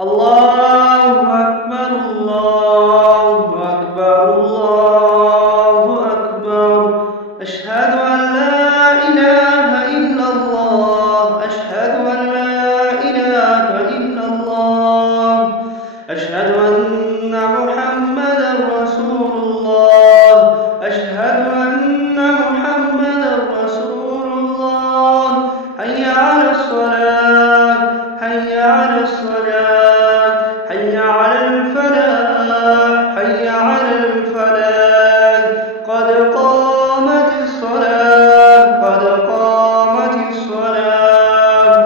الله أكبر الله أكبر الله أكبر. أشهد أن لا إله إلا الله أشهد أن لا إله إلا الله أشهد أن محمدا رسول الله أشهد أن محمدا رسول الله. حي على الصلاة حي على الصلاة حي على الفلاح حي على الفلاح. قد قامت الصلاة قد قامت الصلاة.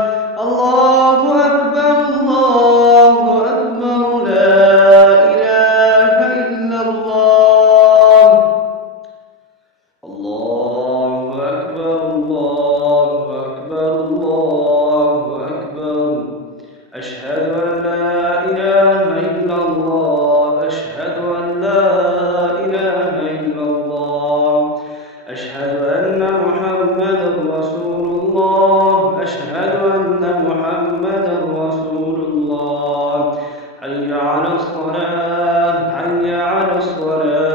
الله أكبر الله أكبر. لا إله إلا الله. الله أكبر الله أكبر الله أكبر. أشهد أن لا إله إلا الله أشهد أن لا إله إلا الله أشهد أن محمدا رسول الله أشهد أن محمدا رسول الله. حي على الصلاة حي على الصلاة